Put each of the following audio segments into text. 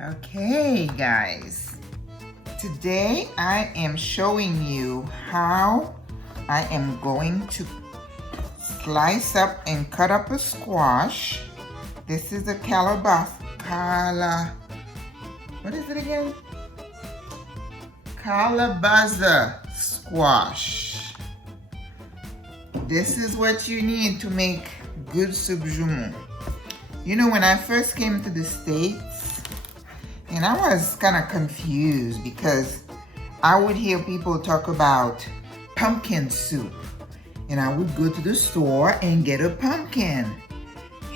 Okay, guys, today I am showing you how I am going to slice up and cut up a squash. This is a what is it again? Calabasa squash. This is what you need to make good soupe joumou. You know, when I first came to the States, and I was kind of confused because I would hear people talk about pumpkin soup. And I would go to the store and get a pumpkin.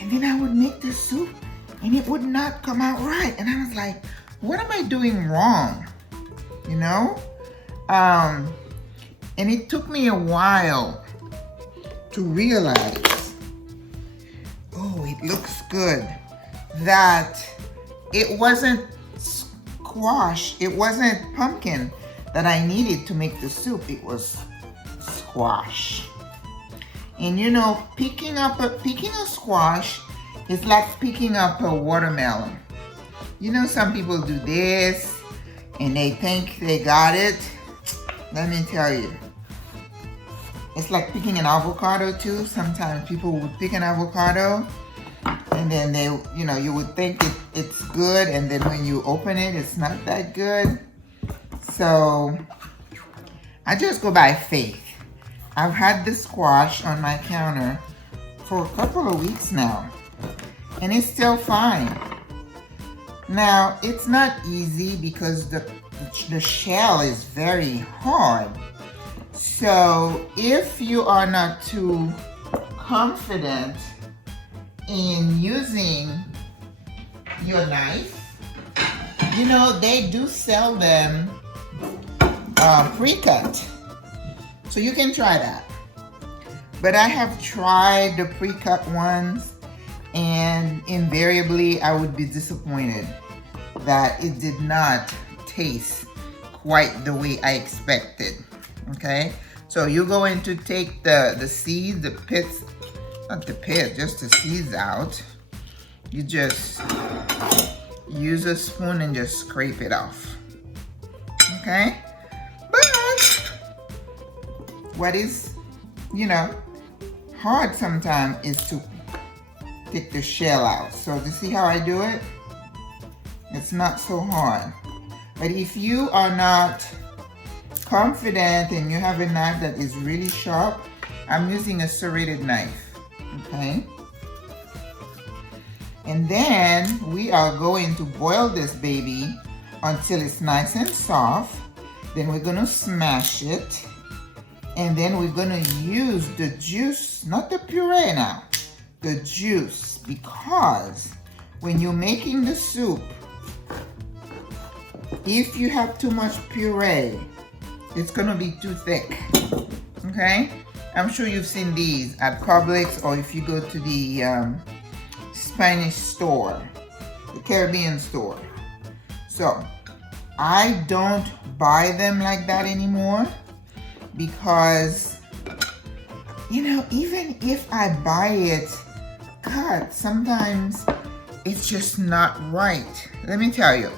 And then I would make the soup and it would not come out right. And I was like, what am I doing wrong? You know? And it took me a while to realize, oh, it looks good, that it wasn't squash, it wasn't pumpkin that I needed to make the soup, it was squash. And you know, picking a squash is like picking up a watermelon. You know, some people do this and they think they got it. Let me tell you, it's like picking an avocado too. Sometimes people would pick an avocado and then they, you know, you would think it's good, and then when you open it, it's not that good. So I just go by faith. I've had the squash on my counter for a couple of weeks now, and it's still fine. Now, it's not easy because the shell is very hard. So if you are not too confident in using your knife, you know, they do sell them pre-cut. So you can try that. But I have tried the pre-cut ones, and invariably I would be disappointed that it did not taste quite the way I expected. Okay? So you're going to take the seeds, the pits, not the pit, just the seeds out. You just use a spoon and just scrape it off. Okay? What is, you know, hard sometimes is to take the shell out. So to see how I do it, it's not so hard. But if you are not confident and you have a knife that is really sharp, I'm using a serrated knife, okay? And then we are going to boil this baby until it's nice and soft. Then we're gonna smash it. And then we're gonna use the juice, not the puree now, the juice, because when you're making the soup, if you have too much puree, it's gonna be too thick, okay? I'm sure you've seen these at Publix, or if you go to the Spanish store, the Caribbean store. So I don't buy them like that anymore, because, you know, even if I buy it cut, sometimes it's just not right. Let me tell you,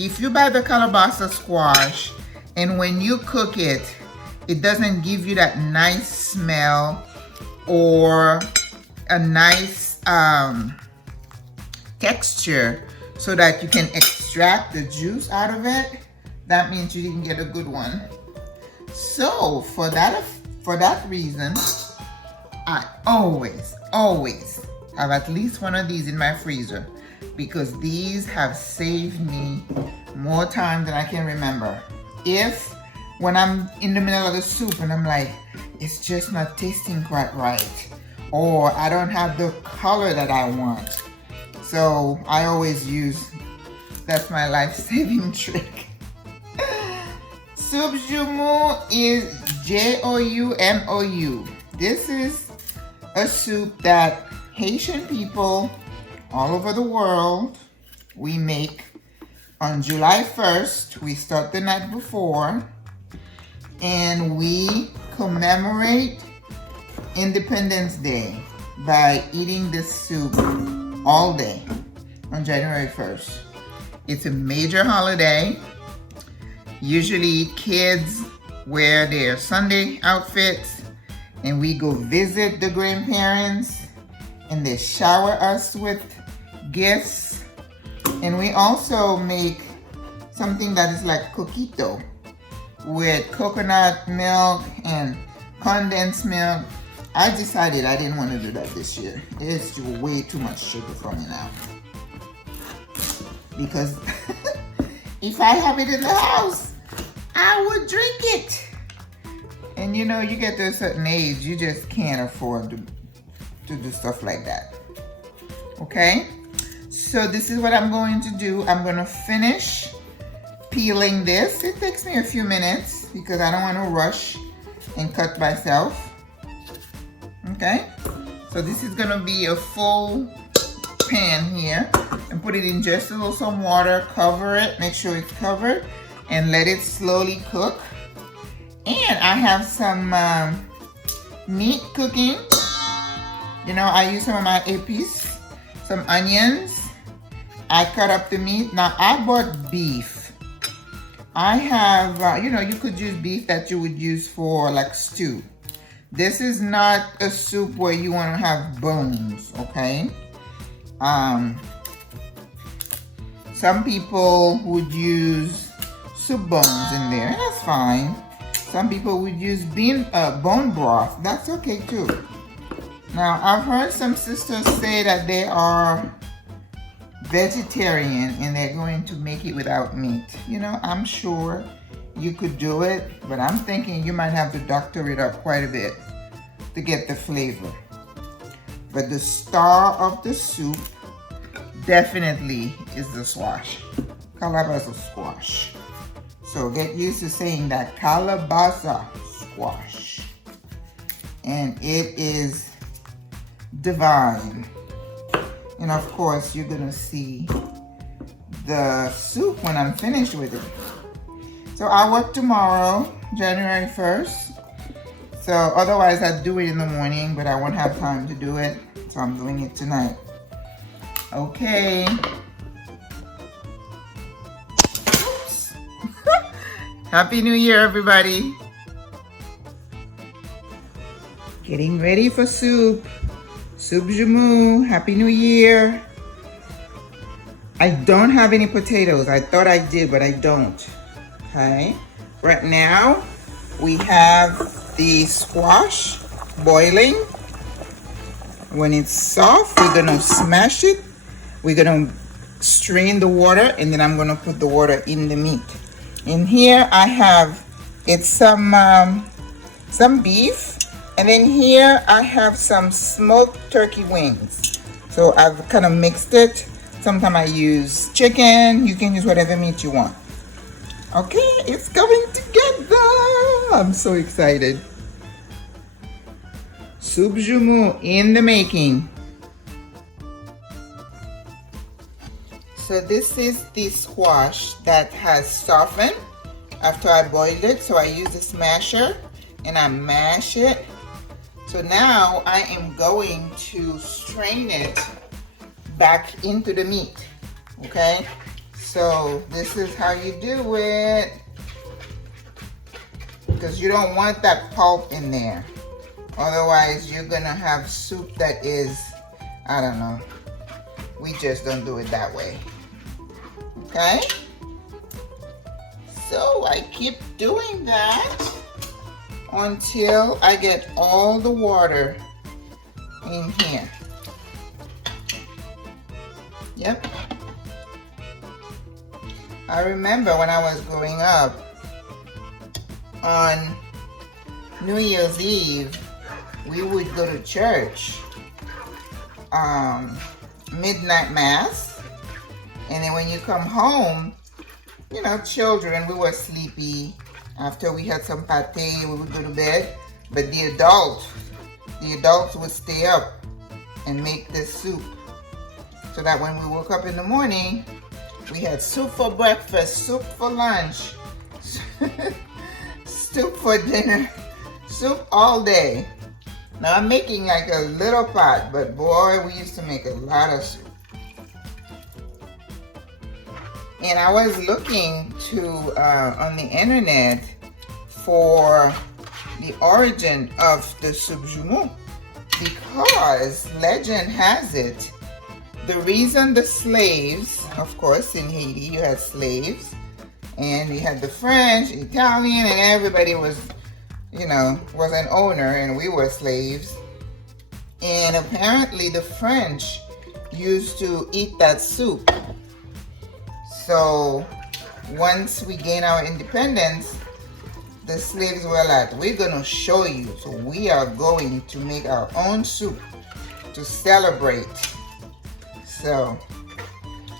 if you buy the Calabasa squash and when you cook it, it doesn't give you that nice smell or a nice texture so that you can extract the juice out of it, that means you didn't get a good one. So for that reason, I always have at least one of these in my freezer, because these have saved me more time than I can remember. If when I'm in the middle of the soup and I'm like, it's just not tasting quite right, or I don't have the color that I want, so I always use, that's my life-saving trick. Soupe Joumou is Joumou. This is a soup that Haitian people all over the world, we make on July 1st. We start the night before, and we commemorate Independence Day by eating this soup all day on January 1st. It's a major holiday. Usually kids wear their Sunday outfits and we go visit the grandparents and they shower us with gifts. And we also make something that is like coquito with coconut milk and condensed milk. I decided I didn't want to do that this year. It's way too much sugar for me now. Because if I have it in the house, I would drink it. And you know, you get to a certain age, you just can't afford to do stuff like that. Okay? So this is what I'm going to do. I'm going to finish peeling this. It takes me a few minutes because I don't want to rush and cut myself. Okay? So this is going to be a full pan here, and put it in just a little some water, cover it, make sure it's covered, and let it slowly cook. And I have some meat cooking. You know, I use some of my Epis, some onions. I cut up the meat. Now I bought beef. I have, you know, you could use beef that you would use for like stew. This is not a soup where you want to have bones, okay? Some people would use soup bones in there, and that's fine. Some people would use bone broth. That's okay too. Now, I've heard some sisters say that they are vegetarian and they're going to make it without meat. You know, I'm sure you could do it, but I'm thinking you might have to doctor it up quite a bit to get the flavor. But the star of the soup definitely is the squash, Calabasa squash. So get used to saying that, Calabasa squash. And it is divine. And of course, you're gonna see the soup when I'm finished with it. So I work tomorrow, January 1st. So otherwise I'd do it in the morning, but I won't have time to do it. So I'm doing it tonight. Okay. Oops. Happy New Year, everybody. Getting ready for soup. Soupe Joumou. Happy New Year. I don't have any potatoes. I thought I did, but I don't. Okay. Right now, we have the squash boiling. When it's soft, we're gonna smash it. We're gonna strain the water, and then I'm gonna put the water in the meat. In here, I have some beef, and then here I have some smoked turkey wings. So I've kind of mixed it. Sometimes I use chicken. You can use whatever meat you want. Okay, it's coming together. I'm so excited. Soupe Joumou in the making. So this is the squash that has softened after I boiled it. So I use a smasher and I mash it. So now I am going to strain it back into the meat. Okay, so this is how you do it, because you don't want that pulp in there. Otherwise, you're gonna have soup that is, I don't know. We just don't do it that way. Okay? So I keep doing that until I get all the water in here. Yep. I remember when I was growing up, on New Year's Eve, we would go to church, midnight mass, and then when you come home, you know, children, we were sleepy. After we had some pate, we would go to bed, but the adults would stay up and make this soup, so that when we woke up in the morning, we had soup for breakfast, soup for lunch, soup for dinner, soup all day. Now I'm making like a little pot, but boy, we used to make a lot of soup. And I was looking on the internet for the origin of the soupe joumou, because legend has it the reason the slaves, of course in Haiti you had slaves, and you had the French, Italian, and everybody was an owner, and we were slaves. And apparently the French used to eat that soup. So once we gained our independence, the slaves were like, we're gonna show you. So we are going to make our own soup to celebrate. So,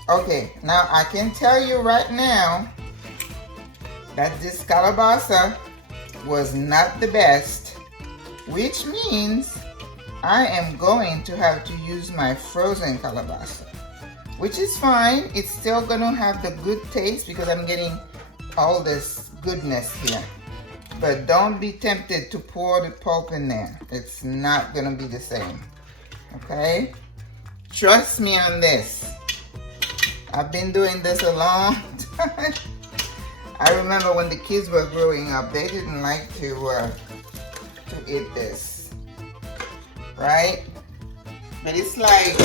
okay, now I can tell you right now that this calabasa was not the best, which means I am going to have to use my frozen calabasa, which is fine. It's still gonna have the good taste because I'm getting all this goodness here. But don't be tempted to pour the pulp in there. It's not gonna be the same, okay? Trust me on this. I've been doing this a long time. I remember when the kids were growing up, they didn't like to eat this, right? But it's like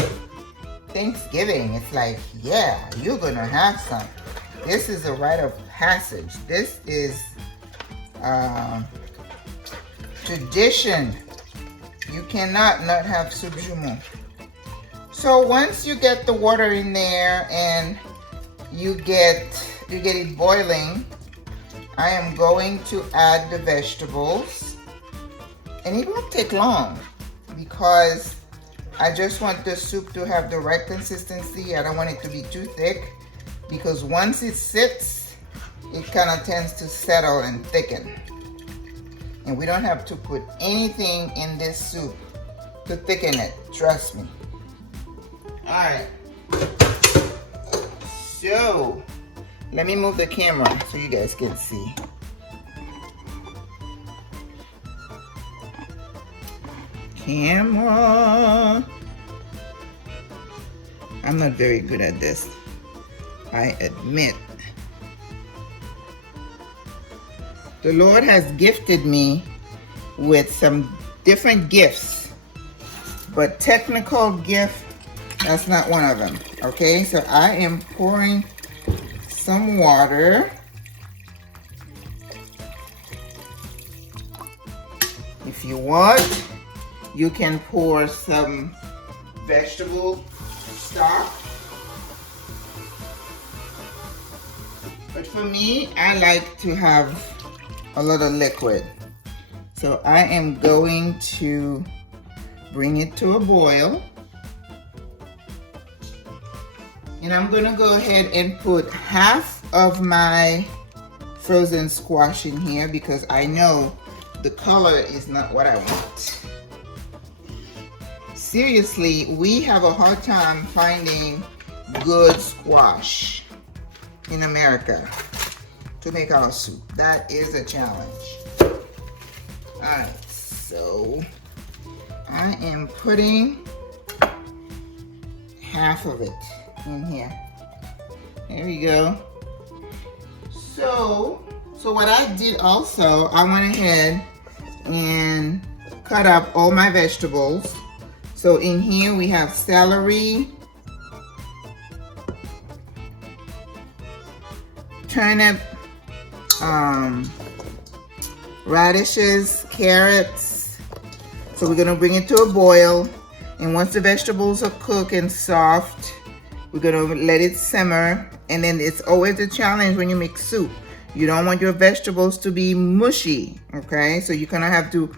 Thanksgiving. It's like, yeah, you're gonna have some. This is a rite of passage. This is tradition. You cannot not have soupe joumou. So once you get the water in there and you get it boiling, I am going to add the vegetables, and it won't take long because I just want the soup to have the right consistency. I don't want it to be too thick, because once it sits, it kind of tends to settle and thicken. And we don't have to put anything in this soup to thicken it, trust me. All right, so let me move the camera so you guys can see. Camera. I'm not very good at this, I admit. The Lord has gifted me with some different gifts, but technical gift, that's not one of them, okay? So I am pouring some water. If you want, you can pour some vegetable stock. But for me, I like to have a little liquid. So I am going to bring it to a boil. And I'm gonna go ahead and put half of my frozen squash in here because I know the color is not what I want. Seriously, we have a hard time finding good squash in America to make our soup. That is a challenge. Alright, so I am putting half of it in here. There we go. So what I did also, I went ahead and cut up all my vegetables. So in here we have celery, turnip, radishes, carrots. So we're gonna bring it to a boil, and once the vegetables are cooked and soft, we're gonna let it simmer. And then it's always a challenge when you make soup. You don't want your vegetables to be mushy, okay? So you're gonna have to,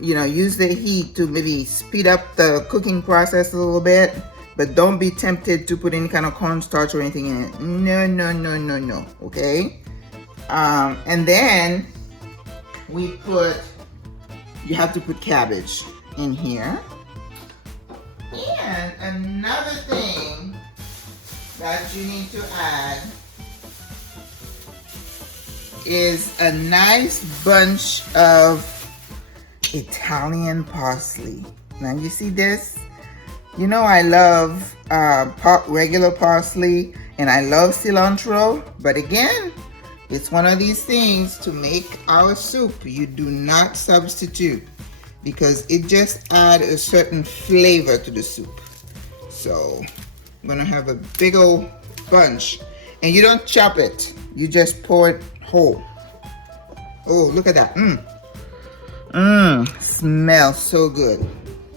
use the heat to maybe speed up the cooking process a little bit, but don't be tempted to put any kind of cornstarch or anything in it. No, okay? And then you have to put cabbage in here. And another thing that you need to add is a nice bunch of Italian parsley. Now you see this? I love regular parsley, And I love cilantro, but again, it's one of these things to make our soup. You do not substitute because it just adds a certain flavor to the soup. So I'm gonna have a big old bunch. And you don't chop it, you just pour it whole. Oh, look at that. Smells so good.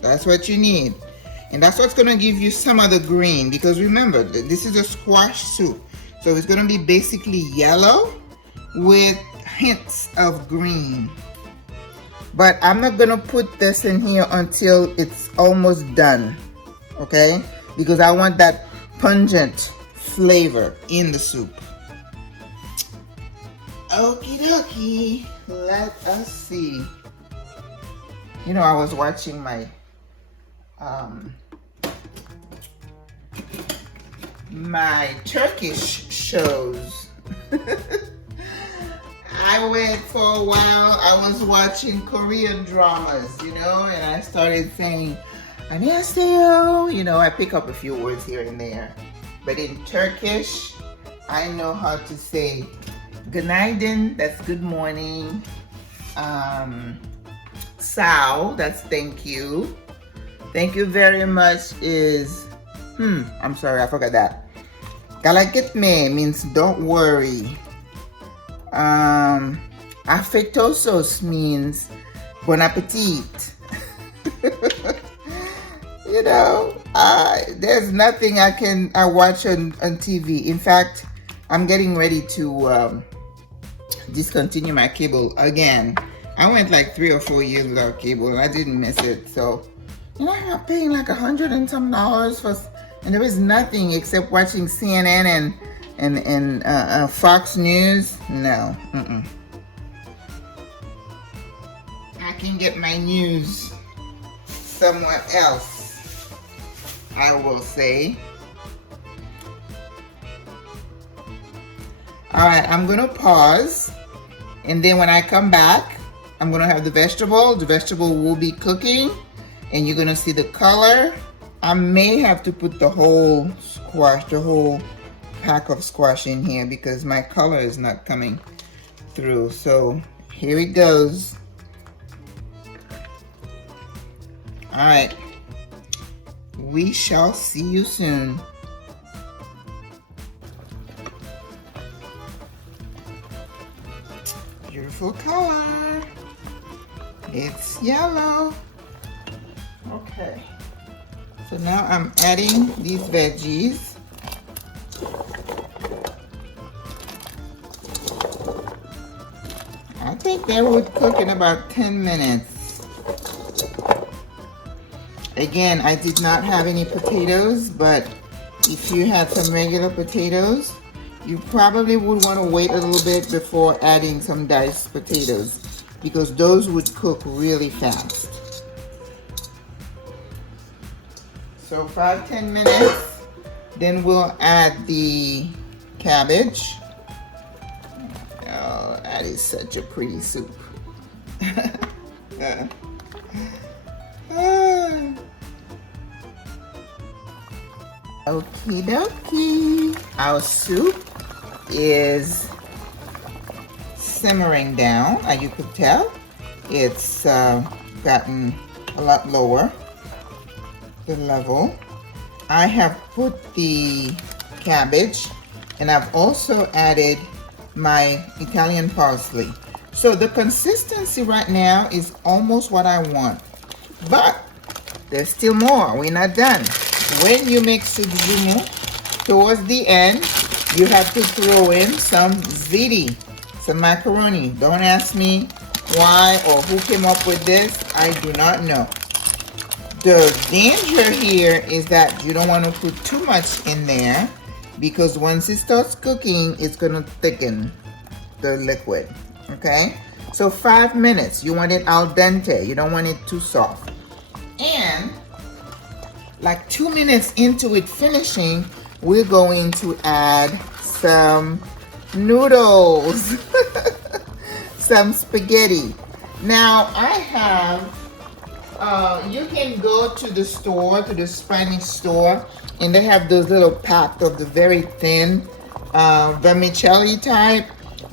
That's what you need. And that's what's gonna give you some of the green, because remember, this is a squash soup. So it's gonna be basically yellow with hints of green. But I'm not gonna put this in here until it's almost done, okay? Because I want that pungent flavor in the soup. Okie dokie, let us see. You know, I was watching my my Turkish shows. I went for a while, I was watching Korean dramas, you know, and I started saying, 안녕하세요. You know, I pick up a few words here and there. But in Turkish, I know how to say günaydın, that's good morning. Sağ, that's thank you. Thank you very much is, I'm sorry, I forgot that. Galakitme means don't worry. Afetosos means bon appetit. You know, there's nothing I watch on TV. In fact, I'm getting ready to discontinue my cable again. I went like 3 or 4 years without cable and I didn't miss it. So, you know, I'm paying like $100 and some for, and there was nothing except watching CNN and Fox News. No, I can get my news somewhere else, I will say. All right, I'm gonna pause, and then when I come back, I'm gonna have the vegetable. The vegetable will be cooking, and you're gonna see the color. I may have to put the whole squash, the whole pack of squash in here because my color is not coming through. So here it goes. All right, we shall see you soon. Beautiful color. It's yellow. Okay. So now I'm adding these veggies. I think they would cook in about 10 minutes. Again, I did not have any potatoes, but if you had some regular potatoes, you probably would want to wait a little bit before adding some diced potatoes because those would cook really fast. So 5-10 minutes, then we'll add the cabbage. Oh, that is such a pretty soup. Okie dokie. Our soup is simmering down, as you could tell. It's gotten a lot lower, the level. I have put the cabbage and I've also added my Italian parsley. So the consistency right now is almost what I want, but there's still more. We're not done. When you make soupe joumou, towards the end, you have to throw in some ziti, some macaroni. Don't ask me why or who came up with this. I do not know. The danger here is that you don't want to put too much in there because once it starts cooking, it's going to thicken the liquid, okay? So 5 minutes, you want it al dente. You don't want it too soft. And like 2 minutes into it finishing, we're going to add some noodles, some spaghetti. Now I have, you can go to the store, to the Spanish store, and they have those little packs of the very thin vermicelli type.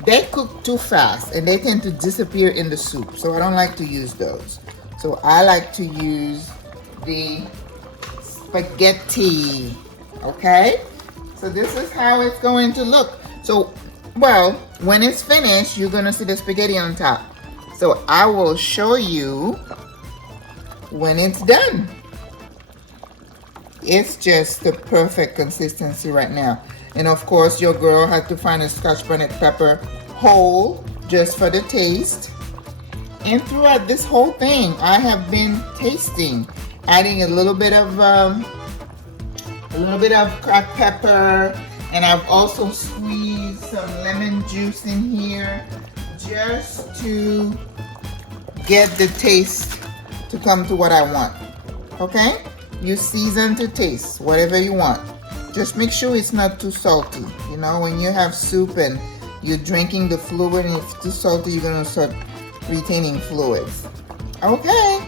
They cook too fast and they tend to disappear in the soup, so I don't like to use those. So I like to use the spaghetti. Okay, so this is how it's going to look. So, well, when it's finished, you're gonna see the spaghetti on top. So I will show you when it's done. It's just the perfect consistency right now. And of course, your girl had to find a scotch bonnet pepper whole just for the taste. And throughout this whole thing, I have been tasting, adding a little bit of cracked pepper, and I've also squeezed some lemon juice in here just to get the taste to come to what I want. Okay? You season to taste, whatever you want. Just make sure it's not too salty. You know, when you have soup and you're drinking the fluid and it's too salty, you're gonna start retaining fluids. Okay.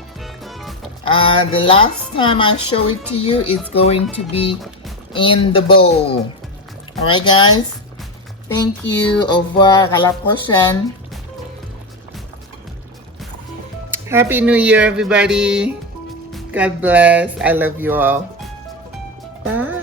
The last time I show it to you, it's going to be in the bowl. Alright guys? Thank you. Au revoir. À la prochaine. Happy New Year, everybody. God bless. I love you all. Bye.